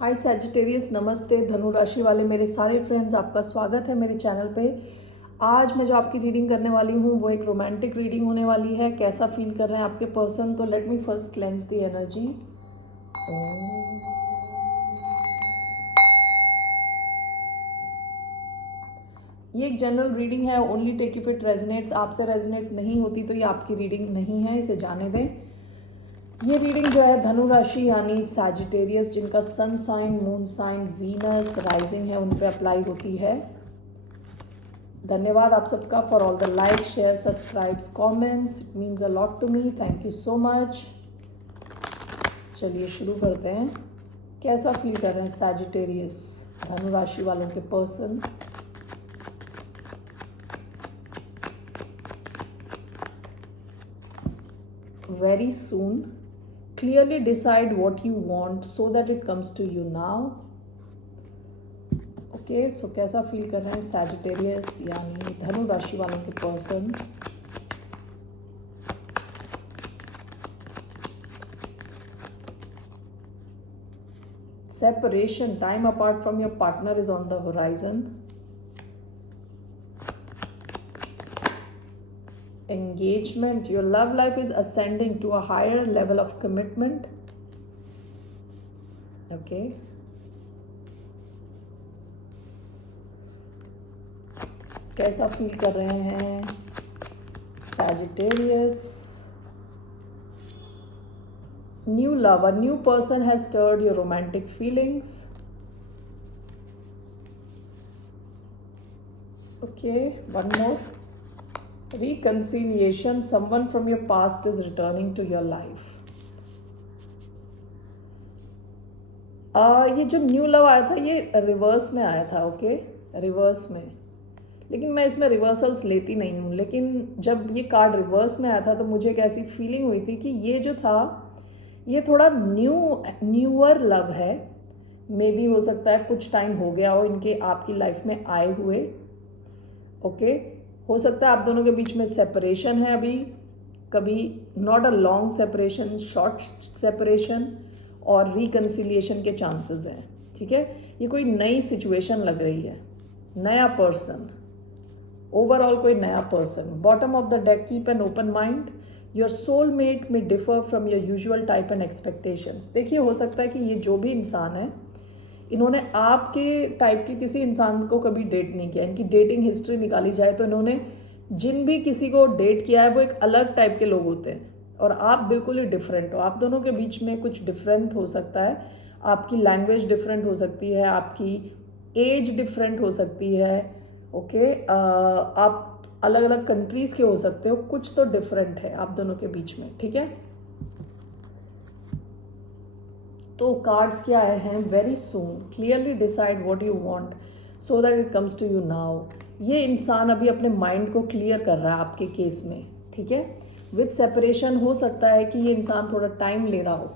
हाय Sagittarius, नमस्ते धनु राशि वाले मेरे सारे फ्रेंड्स, आपका स्वागत है मेरे चैनल पे। आज मैं जो आपकी रीडिंग करने वाली हूँ वो एक रोमांटिक रीडिंग होने वाली है। कैसा फील कर रहे हैं आपके पर्सन, तो let me first cleanse the energy. ये एक जनरल रीडिंग है, only take if it resonates. आपसे रेजनेट नहीं होती तो ये आपकी रीडिंग नहीं है, इसे जाने दें। ये रीडिंग जो है धनु राशि यानी सैजिटेरियस, जिनका sun sign, moon sign, Venus, rising है, उन पे अप्लाई होती है। धन्यवाद आप सबका for all the like, share, subscribes, comments. It means a lot to me. Thank you so much. चलिए शुरू करते हैं। कैसा फील कर रहे हैं सैजिटेरियस, धनु राशि वालों के person? Very soon, clearly decide what you want so that it comes to you now. Okay, so कैसा फील कर रहे हैं सैजिटेरियस यानी धनु राशि वालों के person? Separation, time apart from your partner is on the horizon. Engagement, your love life is ascending to a higher level of commitment. Okay. कैसा फील कर रहे हैं Sagittarius? New love, a new person has stirred your romantic feelings. Okay, one more. Reconciliation, someone from your past is returning to your life. ये जो new love आया था ये reverse में आया था। ओके, रिवर्स में, लेकिन मैं इसमें रिवर्सल्स लेती नहीं हूँ। लेकिन जब ये कार्ड रिवर्स में आया था तो मुझे एक ऐसी फीलिंग हुई थी कि ये जो था ये थोड़ा न्यूअर लव है। मे बी हो सकता है कुछ टाइम हो गया हो इनके आपकी लाइफ में आए हुए। ओके, हो सकता है आप दोनों के बीच में सेपरेशन है अभी, कभी not a long separation, short separation, और रिकन्सिलिएशन के चांसेस हैं। ठीक है, ये कोई नई सिचुएशन लग रही है, नया पर्सन, ओवरऑल कोई नया person. Bottom of the deck, keep an open mind, your soulmate may differ from your usual type and expectations. देखिए, हो सकता है कि ये जो भी इंसान है इन्होंने आपके टाइप के किसी इंसान को कभी डेट नहीं किया। इनकी डेटिंग हिस्ट्री निकाली जाए तो इन्होंने जिन भी किसी को डेट किया है वो एक अलग टाइप के लोग होते हैं और आप बिल्कुल ही डिफरेंट हो। आप दोनों के बीच में कुछ डिफरेंट हो सकता है, आपकी लैंग्वेज डिफरेंट हो सकती है, आपकी एज डिफरेंट हो सकती है। ओके, आप अलग अलग कंट्रीज़ के हो सकते हो, कुछ तो डिफरेंट है आप दोनों के बीच में। ठीक है, तो कार्ड्स क्या आए हैं? Very soon, clearly decide what you want so that it comes to you now. ये इंसान अभी अपने माइंड को क्लियर कर रहा है आपके केस में। ठीक है, विद सेपरेशन हो सकता है कि ये इंसान थोड़ा टाइम ले रहा हो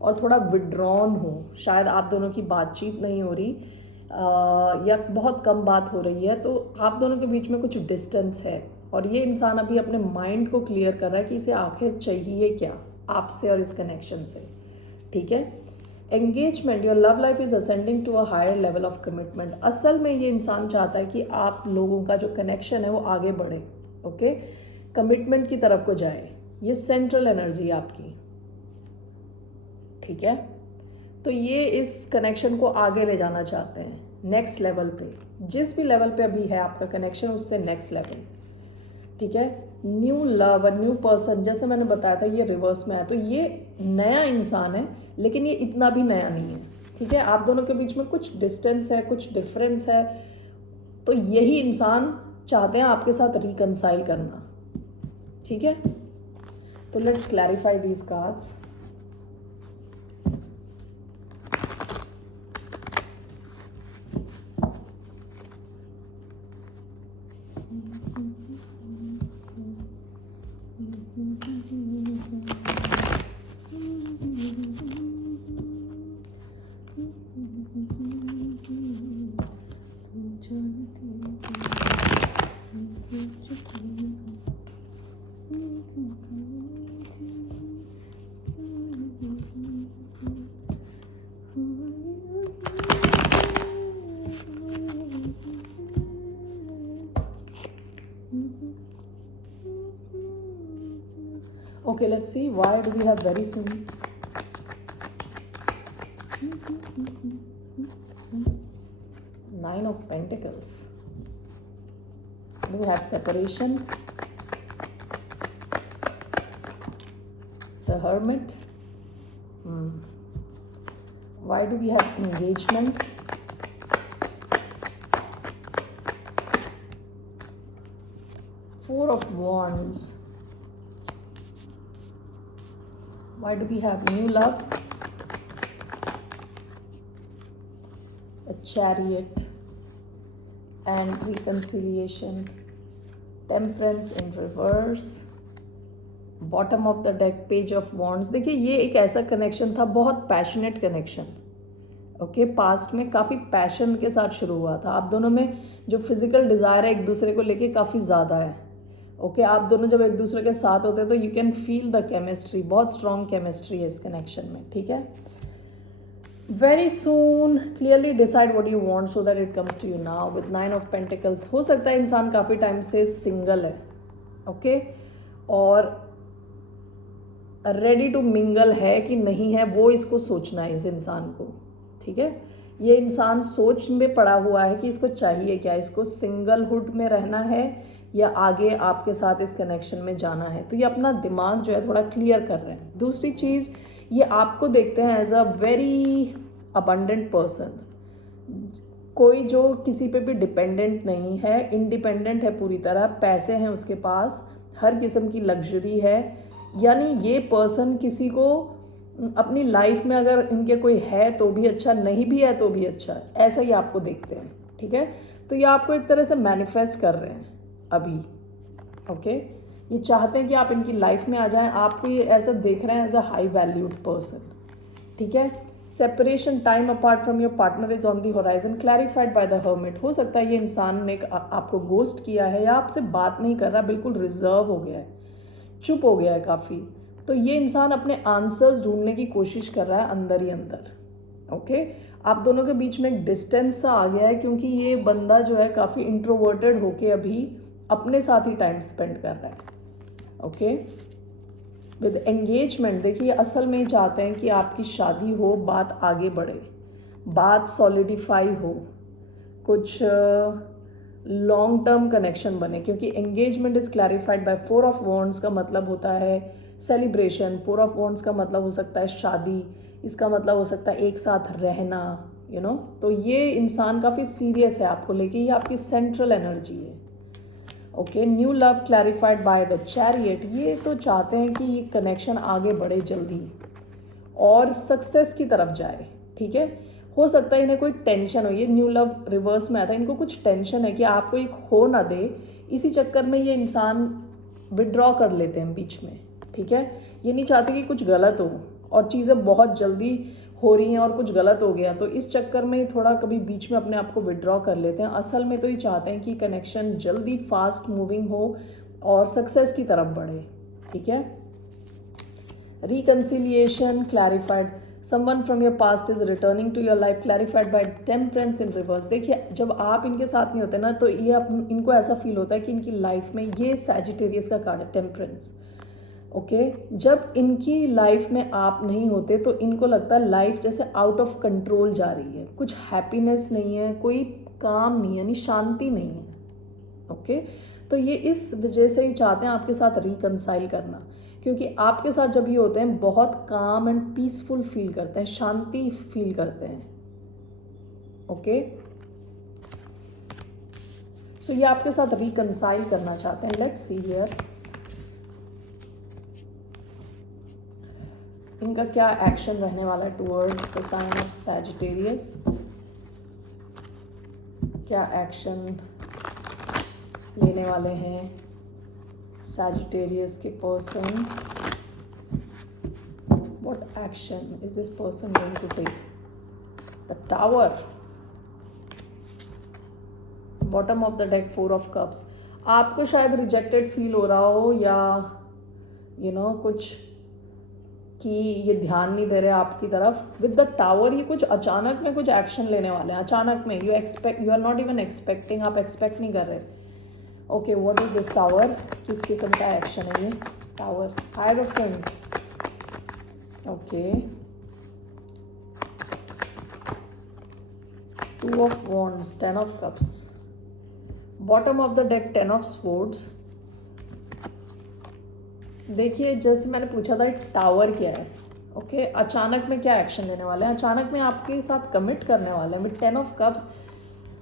और थोड़ा विड्रॉन हो। शायद आप दोनों की बातचीत नहीं हो रही या बहुत कम बात हो रही है, तो आप दोनों के बीच में कुछ डिस्टेंस है और ये इंसान अभी अपने माइंड को क्लियर कर रहा है कि इसे आखिर चाहिए क्या आपसे और इस कनेक्शन से। ठीक है, engagement, your love life is ascending to a higher level of commitment. असल में ये इंसान चाहता है कि आप लोगों का जो कनेक्शन है वो आगे बढ़े। ओके, कमिटमेंट की तरफ को जाए। ये सेंट्रल एनर्जी आपकी। ठीक है, तो ये इस कनेक्शन को आगे ले जाना चाहते हैं नेक्स्ट लेवल पे। जिस भी लेवल पे अभी है आपका कनेक्शन, उससे नेक्स्ट लेवल। ठीक है, new love, a new person, जैसे मैंने बताया था ये रिवर्स में आया, तो ये नया इंसान है लेकिन ये इतना भी नया नहीं है। ठीक है, आप दोनों के बीच में कुछ डिस्टेंस है, कुछ डिफरेंस है, तो यही इंसान चाहते हैं आपके साथ रिकनसाइल करना। ठीक है, तो let's clarify these cards. Okay, let's see. Why do we have very soon? Nine of Pentacles. Do we have separation? The Hermit. Why do we have engagement? Four of Wands. Why do we have new love? A Chariot and reconciliation. Temperance in reverse. Bottom of the deck page of wands. देखिए ये एक ऐसा connection था, बहुत passionate connection. Okay, past में काफ़ी passion के साथ शुरू हुआ था. आप दोनों में जो फिजिकल डिज़ायर है एक दूसरे को लेके काफ़ी ज़्यादा है. ओके, आप दोनों जब एक दूसरे के साथ होते हैं तो you can feel the chemistry. बहुत स्ट्रॉन्ग केमिस्ट्री है इस कनेक्शन में. ठीक है, very soon clearly decide what you want so that it comes to you now. With 9 of pentacles हो सकता है इंसान काफ़ी टाइम से सिंगल है. ओके, और रेडी टू मिंगल है कि नहीं है वो इसको सोचना है इस इंसान को. ठीक है, ये इंसान सोच में पड़ा हुआ है कि इसको चाहिए क्या, इसको सिंगलहुड में रहना है या आगे आपके साथ इस कनेक्शन में जाना है. तो ये अपना दिमाग जो है थोड़ा क्लियर कर रहे हैं. दूसरी चीज़, ये आपको देखते हैं as a very abundant person. कोई जो किसी पे भी डिपेंडेंट नहीं है, इंडिपेंडेंट है पूरी तरह. पैसे हैं उसके पास, हर किस्म की लग्जरी है. यानी ये पर्सन किसी को अपनी लाइफ में अगर इनके कोई है तो भी अच्छा, नहीं भी है तो भी अच्छा, ऐसा ही आपको देखते हैं. ठीक है, तो ये आपको एक तरह से मैनिफेस्ट कर रहे हैं अभी. ओके, ये चाहते हैं कि आप इनकी लाइफ में आ जाएं. आपको ये ऐसा देख रहे हैं as a high valued person. ठीक है, separation, time apart from your partner is on the horizon, clarified by the hermit. हो सकता है ये इंसान ने आपको गोस्ट किया है या आपसे बात नहीं कर रहा, बिल्कुल रिजर्व हो गया है, चुप हो गया है काफ़ी. तो ये इंसान अपने आंसर्स ढूंढने की कोशिश कर रहा है अंदर ही अंदर. ओके, आप दोनों के बीच में एक डिस्टेंस सा आ गया है क्योंकि ये बंदा जो है काफ़ी इंट्रोवर्टेड होके अभी अपने साथ ही टाइम स्पेंड कर रहा है. ओके, विद एंगेजमेंट, देखिए असल में चाहते हैं कि आपकी शादी हो, बात आगे बढ़े, बात सॉलिडिफाई हो, कुछ लॉन्ग टर्म कनेक्शन बने. क्योंकि engagement is clarified by 4 of wands का मतलब होता है सेलिब्रेशन. 4 ऑफ वॉन्ड्स का मतलब हो सकता है शादी, इसका मतलब हो सकता है एक साथ रहना. यू नो, तो ये इंसान काफ़ी सीरियस है आपको लेके, ये आपकी सेंट्रल एनर्जी है. Okay, new love clarified by the chariot. ये तो चाहते हैं कि ये कनेक्शन आगे बढ़े जल्दी और सक्सेस की तरफ जाए. ठीक है, हो सकता है इन्हें कोई टेंशन हो. ये न्यू लव रिवर्स में आता है, इनको कुछ टेंशन है कि आपको एक खो ना दे. इसी चक्कर में ये इंसान विड्रॉ कर लेते हैं बीच में. ठीक है, ये नहीं चाहते कि कुछ गलत हो और चीज़ें बहुत जल्दी हो रही हैं और कुछ गलत हो गया, तो इस चक्कर में ये थोड़ा कभी बीच में अपने आप को विड्रॉ कर लेते हैं. असल में तो ये चाहते हैं कि कनेक्शन जल्दी फास्ट मूविंग हो और सक्सेस की तरफ बढ़े. ठीक है, reconciliation clarified. Someone from your past is returning to your life, clarified by temperance in reverse. देखिए जब आप इनके साथ नहीं होते ना तो ये इनको ऐसा फील होता है कि इनकी लाइफ में, ये सैजिटेरियस का कार्ड है टेम्परेंस. ओके, जब इनकी लाइफ में आप नहीं होते तो इनको लगता है लाइफ जैसे आउट ऑफ कंट्रोल जा रही है, कुछ हैप्पीनेस नहीं है, कोई काम नहीं है, यानी शांति नहीं है. ओके, तो ये इस वजह से ही चाहते हैं आपके साथ रिकंसाइल करना, क्योंकि आपके साथ जब ये होते हैं बहुत काम एंड पीसफुल फील करते हैं, शांति फील करते हैं. ओके, सो ये आपके साथ रिकंसाइल करना चाहते हैं. लेट्स सी हियर इनका क्या एक्शन रहने वाला है towards the sign of Sagittarius. क्या एक्शन लेने वाले हैं सैजिटेरियस के person. What action is this person going to take. The tower, bottom of the deck 4 of cups. आपको शायद रिजेक्टेड फील हो रहा हो या कुछ कि ये ध्यान नहीं दे रहे आपकी तरफ. विद द टावर ये कुछ अचानक में कुछ एक्शन लेने वाले हैं, अचानक में. You are not even expecting, आप एक्सपेक्ट नहीं कर रहे. Okay, what is this tower, किस किस्म का एक्शन है ये. Tower, hierophant, okay, 2 of wands, 10 of cups, bottom of the deck 10 of swords. देखिए जैसे मैंने पूछा था टावर क्या है, ओके, अचानक में क्या एक्शन लेने वाले हैं, अचानक में आपके साथ कमिट करने वाले हैं विद 10 ऑफ कप्स,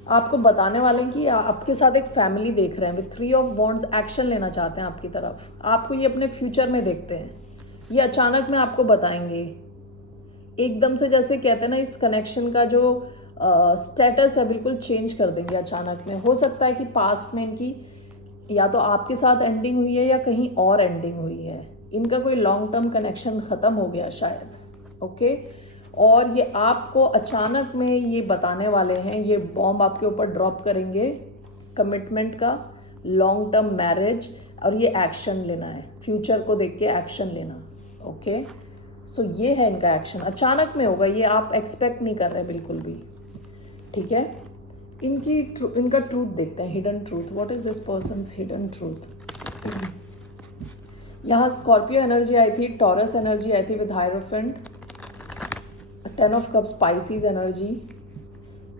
आपको बताने वाले हैं कि आपके साथ एक फैमिली देख रहे हैं विद 3 ऑफ वॉन्ड्स, एक्शन लेना चाहते हैं आपकी तरफ, आपको ये अपने फ्यूचर में देखते हैं, ये अचानक में आपको बताएंगे एकदम से, जैसे कहते हैं ना इस कनेक्शन का जो स्टेटस है बिल्कुल चेंज कर देंगे अचानक में। हो सकता है कि पास्ट में इनकी या तो आपके साथ एंडिंग हुई है या कहीं और एंडिंग हुई है, इनका कोई लॉन्ग टर्म कनेक्शन ख़त्म हो गया शायद, ओके, और ये आपको अचानक में ये बताने वाले हैं, ये बॉम्ब आपके ऊपर ड्रॉप करेंगे कमिटमेंट का, लॉन्ग टर्म मैरिज, और ये एक्शन लेना है, फ्यूचर को देख के एक्शन लेना, ओके। सो ये है इनका एक्शन, अचानक में होगा, ये आप एक्सपेक्ट नहीं कर रहे बिल्कुल भी, ठीक है। इनका ट्रूथ देखते हैं, hidden truth, what is this person's hidden truth. यहाँ स्कॉर्पियो एनर्जी आई थी, टॉरस एनर्जी आई थी with hierophant, 10 of cups, species energy,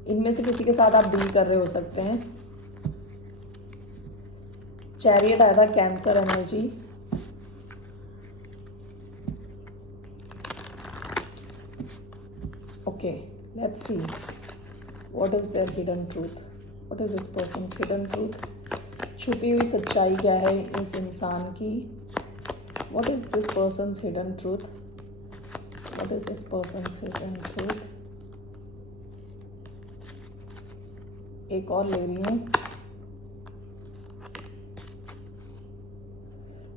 इनमें से किसी के साथ आप डील कर रहे हो सकते हैं। चैरियट आया था, cancer energy, okay, let's see what is their hidden truth, what is this person's hidden truth, छुपी हुई सच्चाई क्या है इस इंसान की, what is this person's hidden truth, what is this person's hidden truth. एक और ले रही हूँ,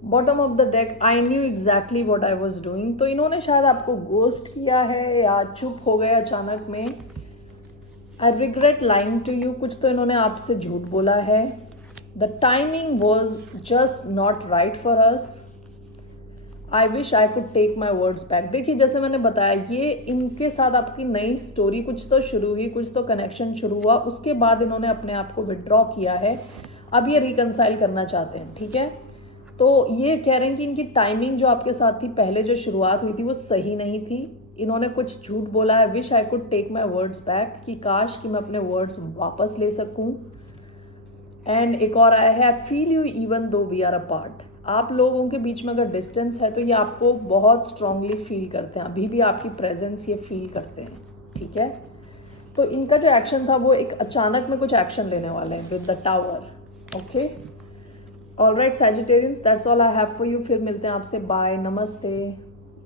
bottom of the deck, I knew exactly what I was doing. तो इन्होंने शायद आपको गोस्ट किया है या चुप हो गए अचानक में। I regret lying to you, कुछ तो इन्होंने आपसे झूठ बोला है। The timing was just not right for us, I wish I could take my words back. देखिए जैसे मैंने बताया, ये इनके साथ आपकी नई स्टोरी कुछ तो शुरू हुई, कुछ तो कनेक्शन शुरू हुआ, उसके बाद इन्होंने अपने आप को विड्रॉ किया है, अब ये रिकनसाइल करना चाहते हैं, ठीक है। तो ये कह रहे हैं कि इनकी टाइमिंग जो आपके साथ थी, पहले जो शुरुआत हुई थी वो सही नहीं थी, इन्होंने कुछ झूठ बोला है। Wish I could take my words back, कि काश कि मैं अपने वर्ड्स वापस ले सकूं। एंड एक और आया है, I feel you even though we are apart. आप लोगों के बीच में अगर डिस्टेंस है तो ये आपको बहुत स्ट्रांगली फील करते हैं, अभी भी आपकी प्रेजेंस ये फील करते हैं, ठीक है। तो इनका जो एक्शन था वो एक अचानक में कुछ एक्शन लेने वाले हैं with the tower, okay. Alright Sagittarians, that's all I have for you. फिर मिलते हैं आपसे, बाय, नमस्ते।